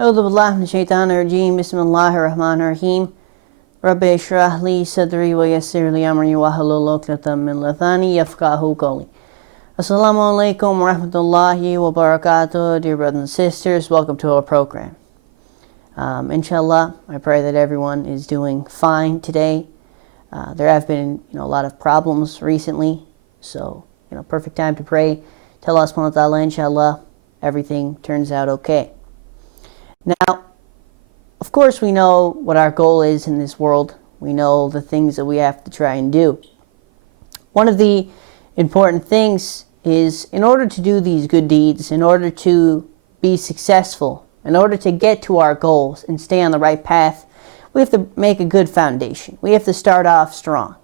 أعوذ بالله من الشيطان الرجيم بسم الله الرحمن الرحيم ربي اشرح لي صدري ويسر لي أمري واحلل عقدة من لساني يفقهوا قولي. Assalamu alaikum wa rahmatullahi wa barakatuh, dear brothers and sisters. Welcome to our program. Inshallah, I pray that everyone is doing fine today. There have been, a lot of problems recently, so perfect time to pray. Tell Allah subhanahu wa ta'ala, inshallah, everything turns out okay. Now, of course, we know what our goal is in this world. We know the things that we have to try and do. One of the important things is, in order to do these good deeds, in order to be successful, in order to get to our goals and stay on the right path, we have to make a good foundation. We have to start off strong.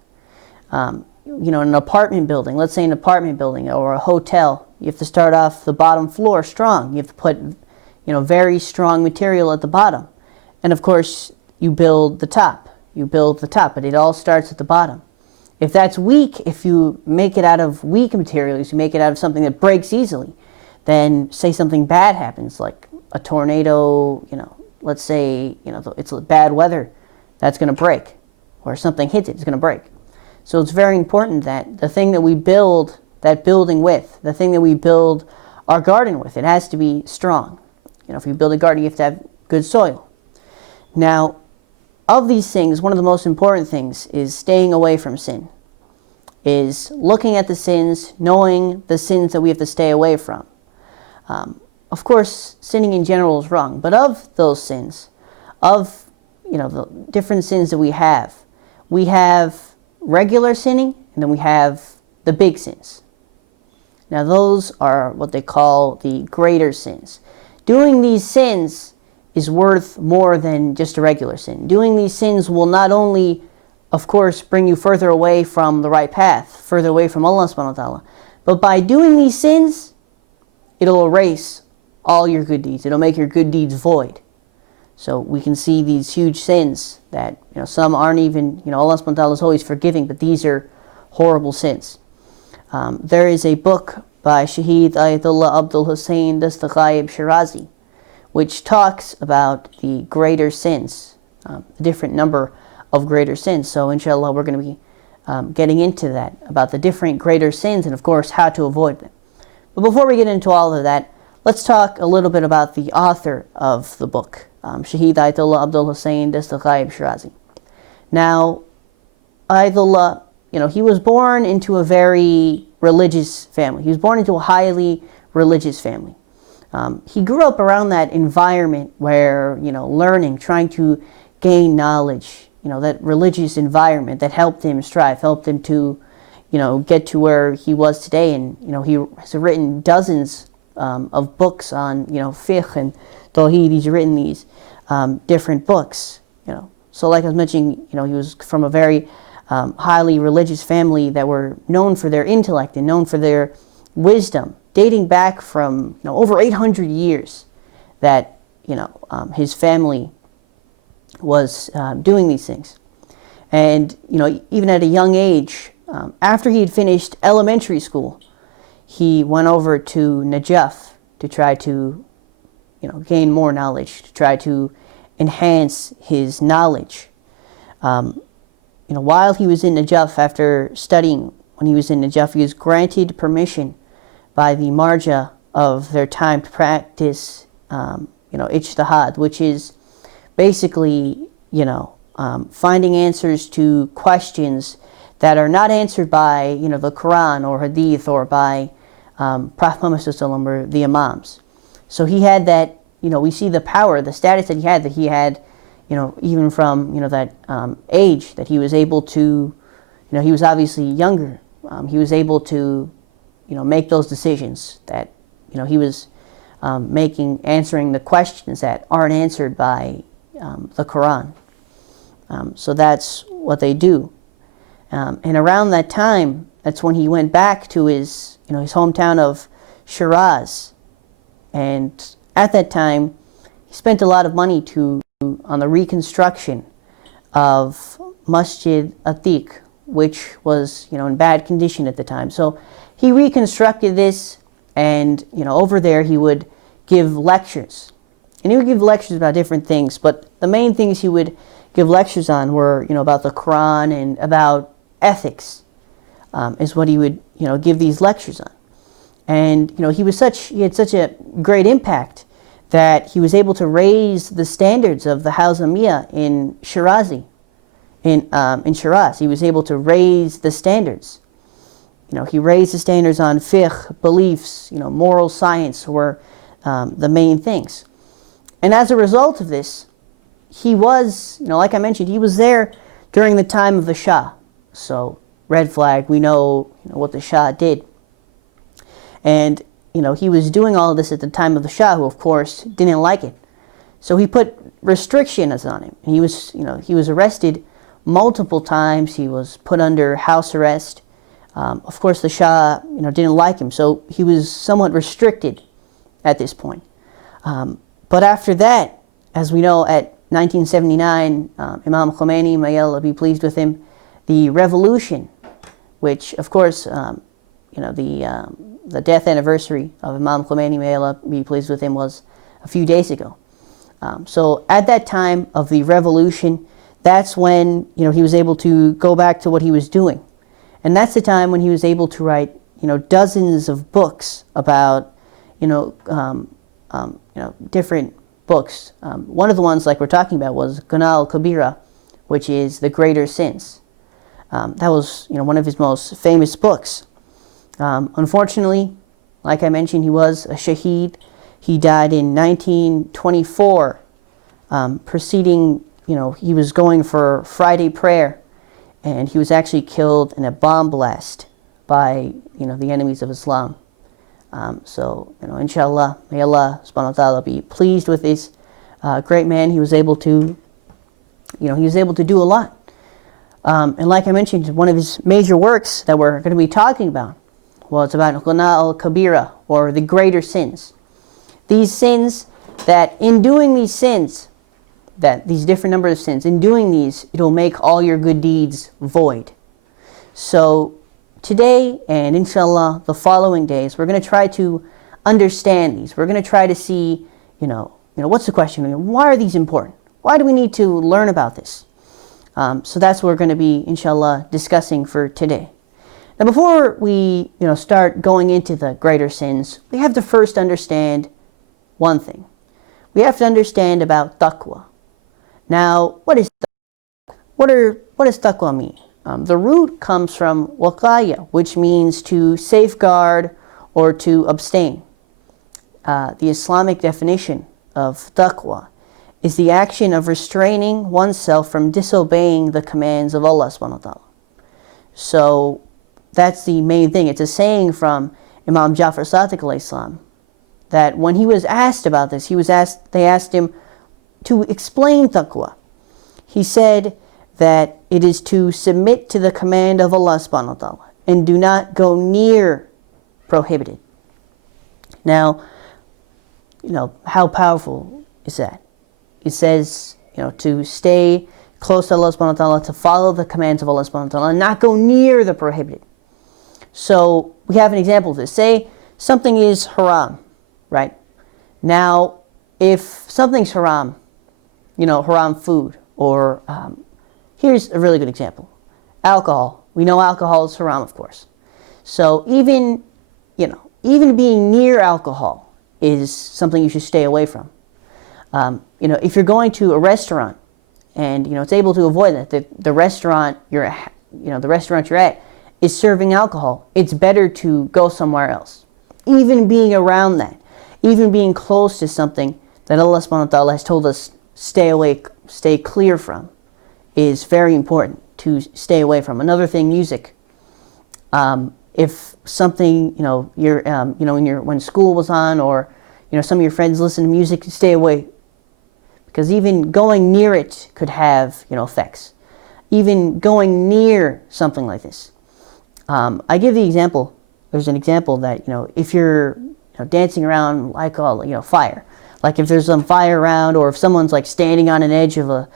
In an apartment building, let's say an apartment building or a hotel, you have to start off the bottom floor strong. You have to put very strong material at the bottom. And of course, you build the top. But it all starts at the bottom. If that's weak, if you make it out of weak materials, you make it out of something that breaks easily, then say something bad happens, like a tornado, let's say, it's bad weather, that's going to break. Or something hits it, it's going to break. So it's very important that the thing that we build that building with, the thing that we build our garden with, it has to be strong. If you build a garden, you have to have good soil. Now, of these things, one of the most important things is staying away from sin, is looking at the sins, knowing the sins that we have to stay away from. Of course, sinning in general is wrong, but of those sins, of the different sins that we have regular sinning, and then we have the big sins. Now, those are what they call the greater sins. Doing these sins is worth more than just a regular sin. Doing these sins will not only, of course, bring you further away from the right path, further away from Allah subhanahu wa ta'ala, but by doing these sins, it'll erase all your good deeds. It'll make your good deeds void. So we can see these huge sins that, some aren't even, Allah subhanahu wa ta'ala is always forgiving, but these are horrible sins. There is a book by Shaheed Ayatollah Dastaghaib Shirazi, which talks about the greater sins, a different number of greater sins. So inshallah, we're going to be getting into that, about the different greater sins and of course how to avoid them. But before we get into all of that, let's talk a little bit about the author of the book, Shaheed Ayatollah Dastaghaib Shirazi. Now, Ayatollah, he was born into a very religious family. He was born into a highly religious family. He grew up around that environment where, learning, trying to gain knowledge, that religious environment that helped him strive, helped him to, get to where he was today. And, he has written dozens of books on, fiqh and tawheed. He's written these different books, So like I was mentioning, he was from a very highly religious family that were known for their intellect and known for their wisdom, dating back from over 800 years that his family was doing these things. And even at a young age, after he had finished elementary school, he went over to Najaf to try to gain more knowledge, to try to enhance his knowledge. While he was in Najaf, after studying, when he was in Najaf, he was granted permission by the marja of their time to practice, ijtihad, which is basically, finding answers to questions that are not answered by, the Quran or Hadith or by Prophet Muhammad ﷺ or the Imams. So he had that, we see the power, the status that he had, even from, that age, that he was able to, he was obviously younger. He was able to, make those decisions that, he was answering the questions that aren't answered by the Quran. So that's what they do. And around that time, that's when he went back to his, his hometown of Shiraz. And at that time, he spent a lot of money on the reconstruction of Masjid Atiq, which was, in bad condition at the time. So he reconstructed this, and, over there he would give lectures. And he would give lectures about different things, but the main things he would give lectures on were, about the Quran and about ethics, is what he would, give these lectures on. And, he had such a great impact that he was able to raise the standards of the Hazamiyya in Shirazi, in Shiraz. He was able to raise the standards. He raised the standards on fiqh, beliefs, moral science were the main things. And as a result of this, he was, like I mentioned, he was there during the time of the Shah. So, red flag, we know, what the Shah did. And, he was doing all of this at the time of the Shah, who, of course, didn't like it. So he put restrictions on him. He was, he was arrested multiple times. He was put under house arrest. Of course, the Shah, didn't like him. So he was somewhat restricted at this point. But after that, as we know, at 1979, Imam Khomeini, may Allah be pleased with him, the revolution, which, of course, the death anniversary of Imam Khomeini, may Allah be pleased with him, was a few days ago. So at that time of the revolution, that's when, he was able to go back to what he was doing. And that's the time when he was able to write, dozens of books about, different books. One of the ones, like we're talking about, was Gunah al-Kabira, which is the greater sins. That was, one of his most famous books. Unfortunately, like I mentioned, he was a shaheed. He died in 1924, preceding, he was going for Friday prayer, and he was actually killed in a bomb blast by, the enemies of Islam. So, inshallah, may Allah subhanahu wa ta'ala be pleased with this great man. He was able to, do a lot. And like I mentioned, one of his major works that we're going to be talking about, well, it's about Ghana al-Kabira, or the greater sins. These sins that, in doing these sins, that these different number of sins, in doing these, it'll make all your good deeds void. So, today, and inshallah, the following days, we're going to try to understand these. We're going to try to see, what's the question? Why are these important? Why do we need to learn about this? So that's what we're going to be, inshallah, discussing for today. Now, before we, start going into the greater sins, we have to first understand one thing. We have to understand about taqwa. Now, what is taqwa? What does taqwa mean? The root comes from waqaya, which means to safeguard or to abstain. The Islamic definition of taqwa is the action of restraining oneself from disobeying the commands of Allah subhanahu wa ta'ala. So that's the main thing. It's a saying from Imam Jafar Sadiq alayhi salam, that when he was asked about this, they asked him to explain taqwa. He said that it is to submit to the command of Allah subhanahu wa ta'ala and do not go near prohibited. Now, how powerful is that? It says, to stay close to Allah subhanahu wa ta'ala, to follow the commands of Allah subhanahu wa ta'ala, and not go near the prohibited. So, we have an example of this. Say something is haram, right? Now, if something's haram, haram food, or here's a really good example. Alcohol. We know alcohol is haram, of course. So even being near alcohol is something you should stay away from. If you're going to a restaurant and it's able to avoid that, the restaurant you're at is serving alcohol, it's better to go somewhere else. Even being around that, even being close to something that Allah subhanahu wa ta'ala has told us stay clear from, is very important to stay away from. Another thing, music. If something, when school was on, or some of your friends listen to music, stay away, because even going near it could have effects. Even going near something like this. I give the example. There's an example that if you're dancing around like fire, like if there's some fire around, or if someone's like standing on an edge of a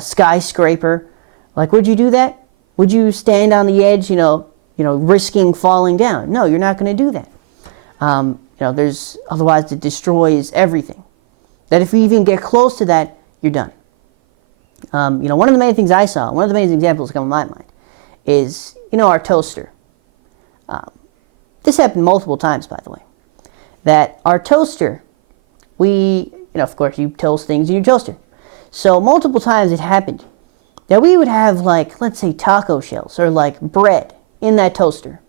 skyscraper, like would you do that? Would you stand on the edge, risking falling down? No, you're not going to do that. Otherwise it destroys everything. That if you even get close to that, you're done. One of the main things I saw, one of the main examples that come to my mind is, our toaster. This happened multiple times, by the way. That our toaster, of course, you toast things in your toaster. So multiple times it happened that we would have, like, let's say taco shells or like bread in that toaster.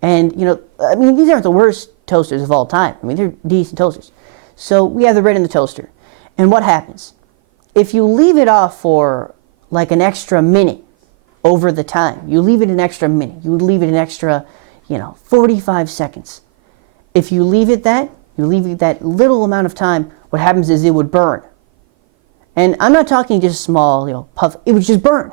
And, these aren't the worst toasters of all time. They're decent toasters. So we have the bread in the toaster. And what happens? If you leave it off for like an extra minute over the time, you leave it an extra minute, you leave it an extra, 45 seconds. If you leave it that little amount of time, what happens is it would burn. And I'm not talking just small, puff, it would just burn.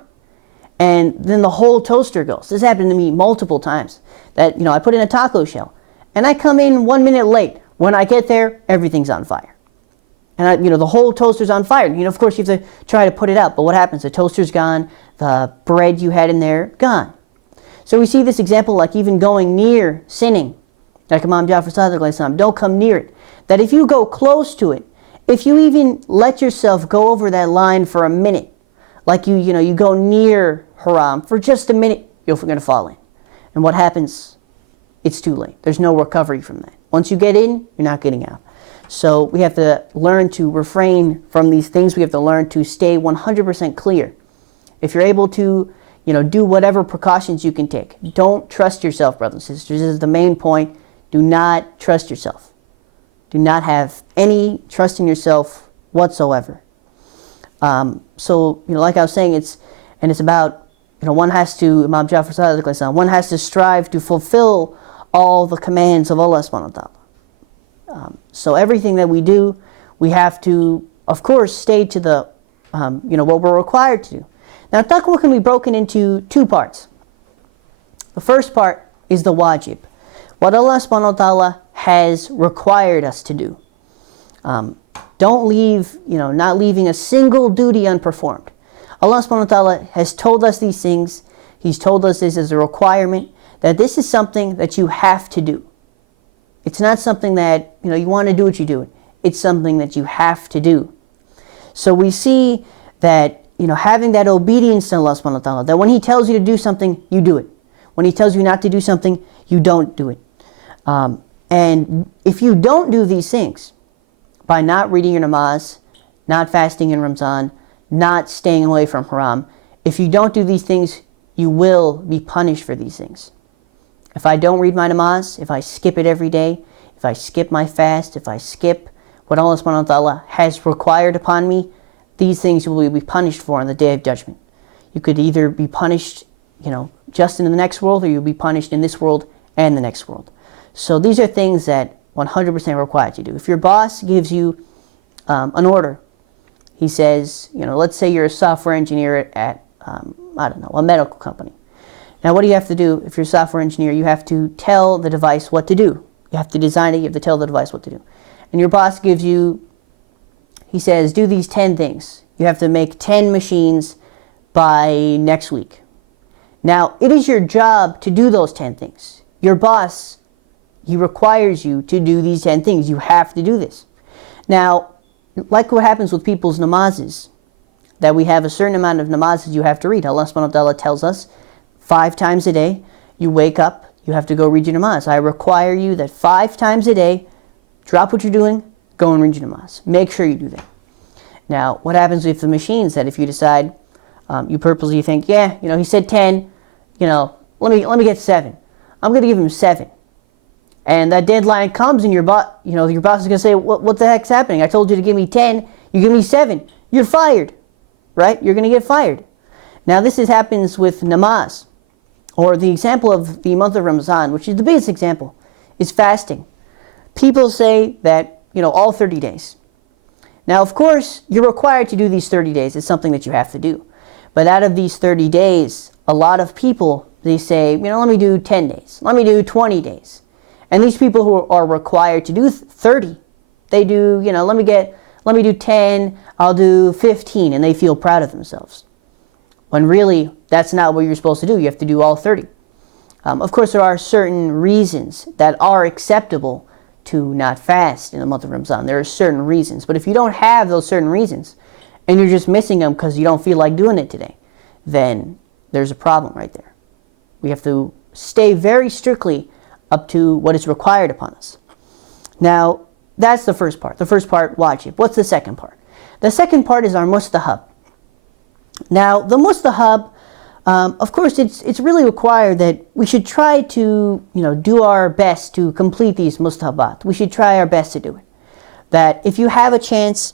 And then the whole toaster goes. This happened to me multiple times. That, I put in a taco shell, and I come in 1 minute late. When I get there, everything's on fire. And the whole toaster's on fire. Of course, you have to try to put it out. But what happens? The toaster's gone. The bread you had in there, gone. So we see this example, like even going near sinning. Like Imam Jafar Sadiq alayhi salam, don't come near it. That if you go close to it, if you even let yourself go over that line for a minute, like you go near haram for just a minute, you're going to fall in. And what happens? It's too late. There's no recovery from that. Once you get in, you're not getting out. So we have to learn to refrain from these things. We have to learn to stay 100% clear. If you're able to, do whatever precautions you can take. Don't trust yourself, brothers and sisters. This is the main point. Do not trust yourself. Do not have any trust in yourself whatsoever. So, like I was saying, it's about, one has to, Imam Jafar Sadiq alayhi salam, one has to strive to fulfill all the commands of Allah subhanahu wa ta'ala. So everything that we do, we have to, of course, stay to the, what we're required to do. Now, taqwa can be broken into two parts. The first part is the wajib, what Allah subhanahu wa ta'ala has required us to do. Don't leave, not leaving a single duty unperformed. Allah subhanahu wa ta'ala has told us these things. He's told us this as a requirement, that this is something that you have to do. It's not something that, you want to do it, you do it. It's something that you have to do. So we see that, having that obedience to Allah subhanahu wa ta'ala, that when He tells you to do something, you do it. When He tells you not to do something, you don't do it. And if you don't do these things, by not reading your namaz, not fasting in Ramzan, not staying away from haram, if you don't do these things, you will be punished for these things. If I don't read my namaz, if I skip it every day, if I skip my fast, if I skip what Allah subhanahu wa ta'ala has required upon me, these things you will be punished for on the Day of Judgment. You could either be punished, just in the next world, or you'll be punished in this world and the next world. So these are things that 100% required to do. If your boss gives you an order, he says, let's say you're a software engineer at a medical company. Now, what do you have to do if you're a software engineer? You have to tell the device what to do. You have to design it. You have to tell the device what to do. And your boss gives you, he says, do these 10 things. You have to make 10 machines by next week. Now, it is your job to do those 10 things. Your boss, he requires you to do these 10 things. You have to do this. Now, like what happens with people's namazes, that we have a certain amount of namazes you have to read. Allah subhanahu wa ta'ala tells us 5 times a day, you wake up, you have to go read your namaz. I require you that 5 times a day, drop what you're doing, go and read your namaz. Make sure you do that. Now, what happens with the machines, that if you decide, you purposely think, he said 10, let me get 7. I'm going to give him 7. And that deadline comes and your boss is going to say, what the heck's happening? I told you to give me 10, you give me 7. You're fired, right? You're going to get fired. Now, this happens with namaz. Or the example of the month of Ramzan, which is the biggest example, is fasting. People say that, all 30 days. Now, of course, you're required to do these 30 days. It's something that you have to do. But out of these 30 days, a lot of people, they say, let me do 10 days. Let me do 20 days. And these people who are required to do 30, they do, let me do 10, I'll do 15, and they feel proud of themselves. When really, that's not what you're supposed to do. You have to do all 30. Of course, there are certain reasons that are acceptable to not fast in the month of Ramadan. There are certain reasons. But if you don't have those certain reasons, and you're just missing them because you don't feel like doing it today, then there's a problem right there. We have to stay very strictly up to what is required upon us. Now, that's the first part. The first part, wajib. What's the second part? The second part is our mustahab. Now, the mustahab, of course, it's really required that we should try to, do our best to complete these mustahabat. We should try our best to do it. That if you have a chance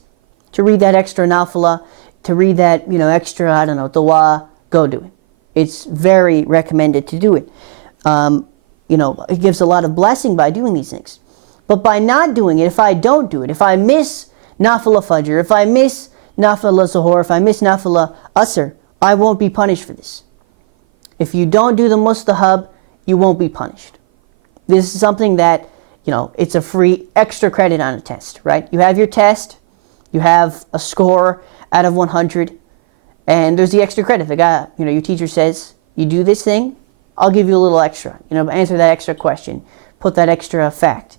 to read that extra nafilah, to read that, extra, dua, go do it. It's very recommended to do it. It gives a lot of blessing by doing these things. But by not doing it, if I don't do it, if I miss nafilah fajr, if I miss nafilah zuhur, if I miss nafilah asr, I won't be punished for this. If you don't do the mustahab, you won't be punished. This is something that, it's a free extra credit on a test, right? You have your test, you have a score out of 100, and there's the extra credit. The guy, your teacher says, you do this thing, I'll give you a little extra. Answer that extra question, put that extra fact.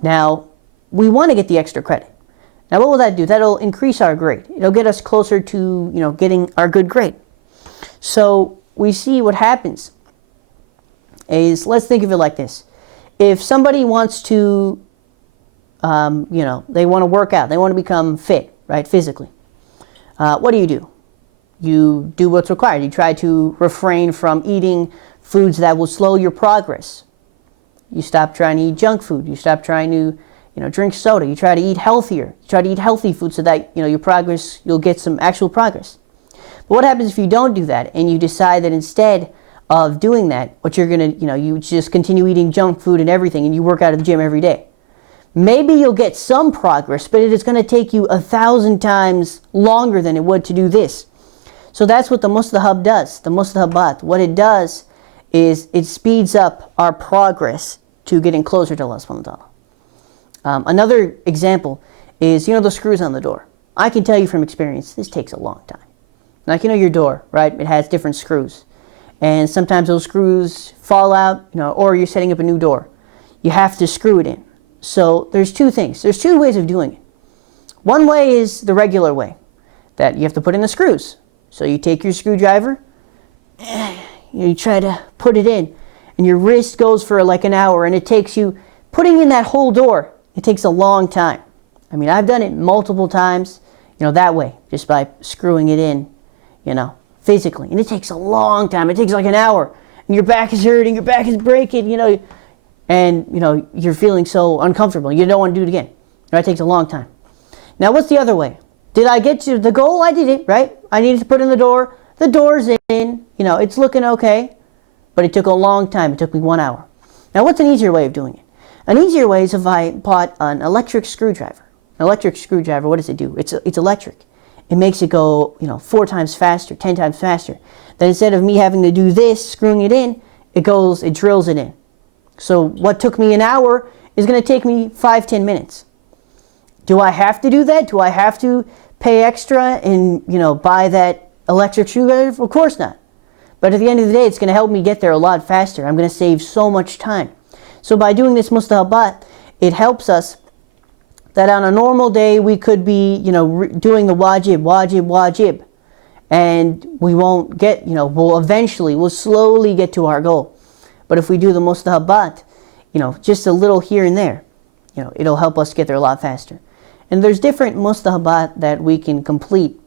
Now, we want to get the extra credit. Now, what will that do? That'll increase our grade. It'll get us closer to, getting our good grade. So we see what happens is, let's think of it like this. If somebody wants to, they want to work out, they want to become fit, right, physically. What do? You do what's required. You try to refrain from eating foods that will slow your progress. You stop trying to eat junk food. You stop trying to, drink soda. You try to eat healthier. You try to eat healthy food so that, you'll get some actual progress. But what happens if you don't do that and you decide that instead of doing that, what you're going to, you just continue eating junk food and everything and you work out at the gym every day? Maybe you'll get some progress, but it is going to take you 1,000 times longer than it would to do this. So that's what the mustahab does, the mustahabat. What it does is it speeds up our progress to getting closer to Allah subhanahu wa ta'ala. Another example is, the screws on the door. I can tell you from experience, this takes a long time. Like, your door, right? It has different screws. And sometimes those screws fall out, or you're setting up a new door. You have to screw it in. So there's two things. There's two ways of doing it. One way is the regular way, that you have to put in the screws. So you take your screwdriver, you try to put it in, and your wrist goes for like an hour, and it takes you, putting in that whole door, it takes a long time. I mean, I've done it multiple times, that way, just by screwing it in, physically. And it takes a long time. It takes like an hour. And your back is hurting, your back is breaking, and, you're feeling so uncomfortable. You don't want to do it again. It takes a long time. Now, what's the other way? Did I get to the goal? I did it, right? I needed to put in the door. The door's in, it's looking okay. But it took a long time. It took me 1 hour. Now, what's an easier way of doing it? An easier way is if I bought an electric screwdriver. An electric screwdriver, what does it do? It's electric. It makes it go, 4 times faster, 10 times faster. Then instead of me having to do this, screwing it in, it drills it in. So what took me an hour is going to take me 5-10 minutes. Do I have to do that? Do I have to pay extra and, buy that electric screwdriver? Of course not. But at the end of the day, it's going to help me get there a lot faster. I'm going to save so much time. So by doing this mustahabat, it helps us that on a normal day we could be, doing the wajib. And we won't get, we'll slowly get to our goal. But if we do the mustahabat, just a little here and there, it'll help us get there a lot faster. And there's different mustahabat that we can complete.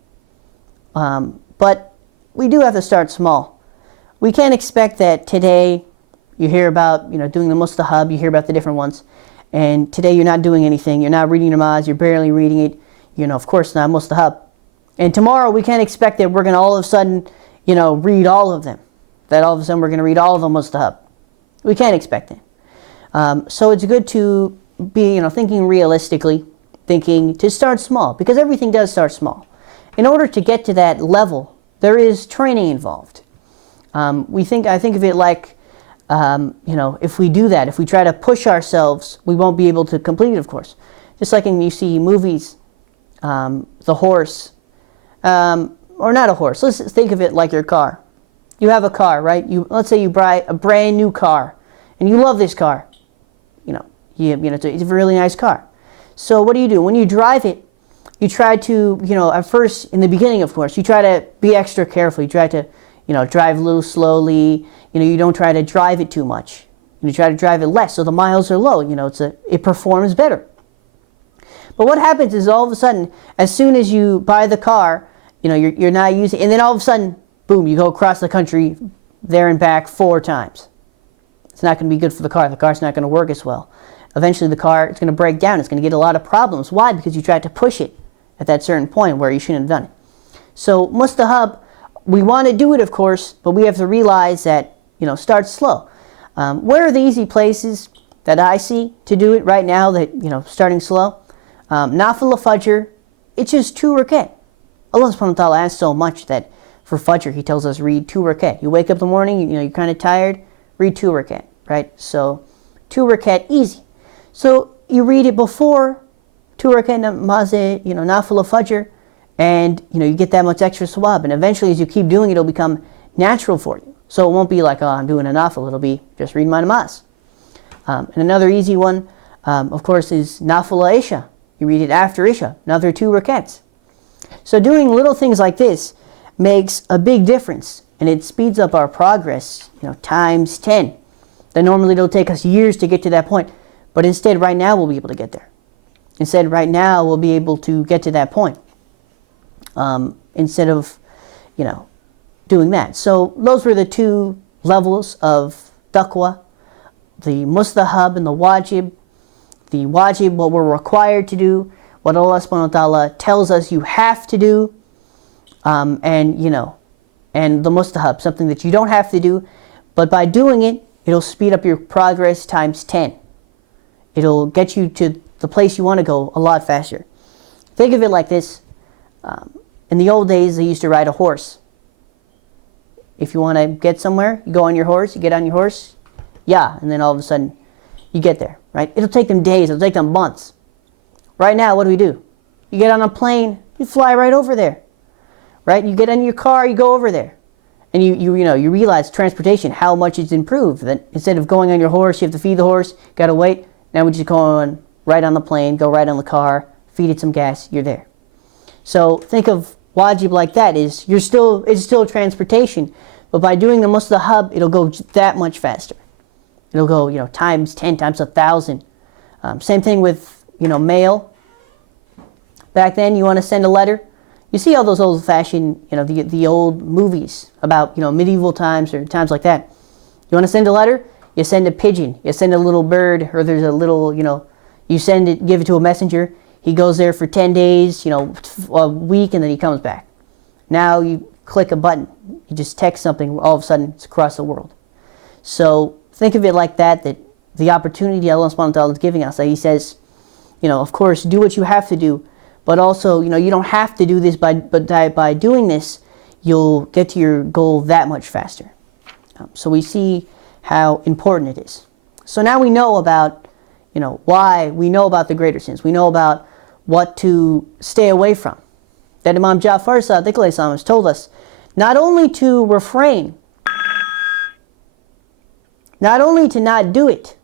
But we do have to start small. We can't expect that today you hear about, doing the mustahab, you hear about the different ones. And today you're not doing anything. You're not reading namaz, you're barely reading it. Of course not mustahab. And tomorrow we can't expect that we're going to all of a sudden, read all of them. That all of a sudden we're going to read all of them mustahab. We can't expect it. So it's good to be, thinking realistically, thinking to start small, because everything does start small. In order to get to that level, there is training involved. I think of it like, if we do that, if we try to push ourselves, we won't be able to complete it, of course. Just like when you see movies, the horse, or not a horse. Let's think of it like your car. You have a car, right? Let's say you buy a brand new car, and you love this car. It's a really nice car. So what do? When you drive it, you try to, at first, in the beginning, of course, you try to be extra careful. You try to, drive a little slowly. You don't try to drive it too much. You try to drive it less so the miles are low. It performs better. But what happens is all of a sudden, as soon as you buy the car, you're not using it, and then all of a sudden, boom, you go across the country there and back 4 times. It's not going to be good for the car. The car's not going to work as well. Eventually the car, it's going to break down. It's going to get a lot of problems. Why? Because you tried to push it at that certain point where you shouldn't have done it. So Mustahab, we want to do it, of course, but we have to realize that, start slow. Where are the easy places that I see to do it right now that, starting slow? Nafil Fajr, it's just 2 rakat. Allah subhanahu wa ta'ala asks so much that for Fajr, He tells us read 2 rakat. You wake up in the morning, you're kind of tired, read 2 rakat, right? So 2 rakat, easy. So you read it before 2 rakat namaz, Nafil Fajr, and you get that much extra sawab. And eventually, as you keep doing it, it'll become natural for you. So it won't be like, oh, I'm doing a nafil. It'll be just read my namaz. And another easy one, of course, is Nafil Isha. You read it after Isha, another 2 rakats. So doing little things like this makes a big difference, and it speeds up our progress, times 10. That normally it'll take us years to get to that point, but instead right now we'll be able to get there. Instead right now we'll be able to get to that point. Instead of, doing that. So those were the 2 levels of taqwa, the mustahab and the wajib. The wajib, what we're required to do, what Allah subhanahu wa ta'ala tells us you have to do, and the mustahab, something that you don't have to do, but by doing it, it'll speed up your progress times 10. It'll get you to the place you want to go a lot faster. Think of it like this. In the old days, they used to ride a horse. If you want to get somewhere, you go on your horse, you get on your horse, and then all of a sudden, you get there, right? It'll take them days, it'll take them months. Right now, what do? You get on a plane, you fly right over there, right? You get in your car, you go over there. And you realize transportation, how much it's improved. That instead of going on your horse, you have to feed the horse, gotta wait. Now we just go on right on the plane, go right on the car, feed it some gas, you're there. So think of wajib like that, it's still transportation, but by doing the mustahab, it'll go that much faster. It'll go, times 10, times 1,000. Same thing with, mail. Back then, you want to send a letter. You see all those old-fashioned, the old movies about, medieval times or times like that. You want to send a letter? You send a pigeon. You send a little bird, or there's a little, you send it, give it to a messenger. He goes there for 10 days, a week, and then he comes back. Now you click a button. You just text something, all of a sudden, it's across the world. So think of it like that the opportunity Allah subhanahu wa ta'ala is giving us, that He says, of course, do what you have to do, but also, you don't have to do this, but by doing this, you'll get to your goal that much faster. So we see how important it is. So now we know about, why, we know about the greater sins. We know about what to stay away from. That Imam Ja'far Sadiq Islam has told us not only to refrain, not only to not do it,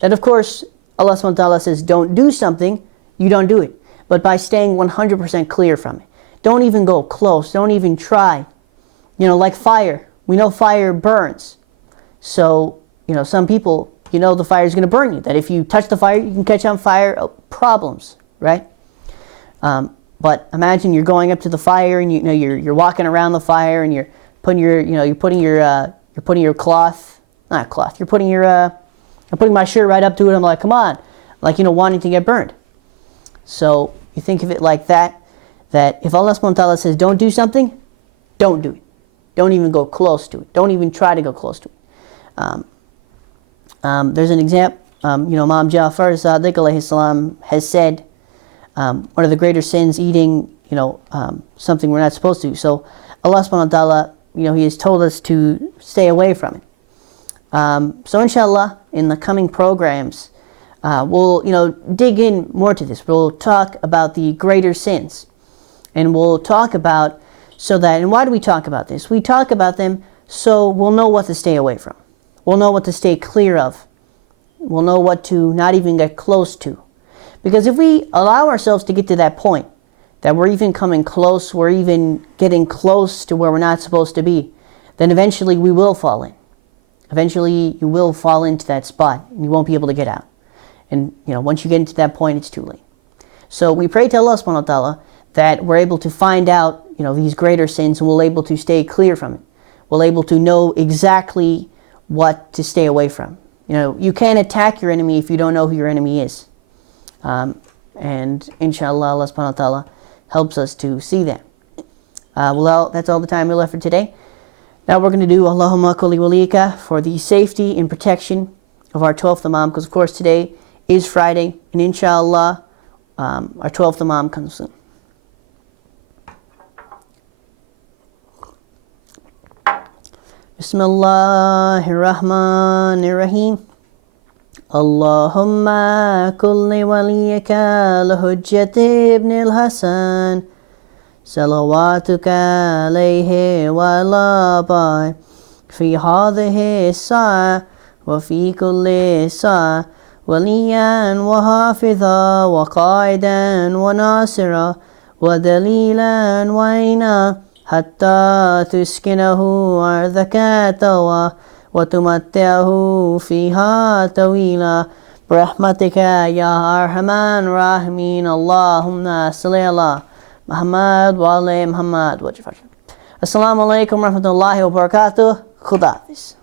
that of course Allah subhanahu wa ta'ala says don't do something, you don't do it. But by staying 100% clear from it. Don't even go close, don't even try. Like fire. We know fire burns. So, some people, the fire is going to burn you. That if you touch the fire, you can catch on fire, problems, right? But imagine you're going up to the fire and you're walking around the fire and you're putting your cloth, not cloth, you're putting I'm putting my shirt right up to it. I'm like, come on, wanting to get burned. So you think of it like that if Allah subhanahu wa ta'ala says don't do something, don't do it. Don't even go close to it. Don't even try to go close to it. There's an example, Imam Ja'far Sadiq alayhi salam has said, one of the greater sins, eating, something we're not supposed to. So Allah subhanahu wa ta'ala, He has told us to stay away from it. So inshallah, in the coming programs, we'll, dig in more to this. We'll talk about the greater sins. And we'll talk about, and why do we talk about this? We talk about them so we'll know what to stay away from. We'll know what to stay clear of. We'll know what to not even get close to. Because if we allow ourselves to get to that point, that we're even coming close, we're even getting close to where we're not supposed to be, then eventually we will fall in. Eventually you will fall into that spot and you won't be able to get out. And once you get into that point, it's too late. So we pray to Allah subhanahu wa ta'ala that we're able to find out these greater sins and we're able to stay clear from it. We're able to know exactly what to stay away from. You can't attack your enemy if you don't know who your enemy is. And inshallah, Allah subhanahu wa ta'ala helps us to see that. Well, that's all the time we left for today. Now we're going to do Allahumma kulli walika for the safety and protection of our 12th Imam, because of course today is Friday, and inshallah our 12th Imam comes soon. Bismillahirrahmanirrahim. Allahumma kulli waliyaka al-Hujjat ibn al-Hassan salawatuka alayhi wa ala bai fi hadhihi as-sa'a wa fi kulli sa'a waliyan wa hafidha wa qa'idan wa nasira wa dalilan wa ina hatta tuskinahu ardhaka tawa وتمتعه فيها طويلا برحمتك يا أرحم الراحمين اللهم صل على محمد وعلى محمد. Assalamu alaikum wa rahmatullahi wa barakatuh. Khuda Hafiz.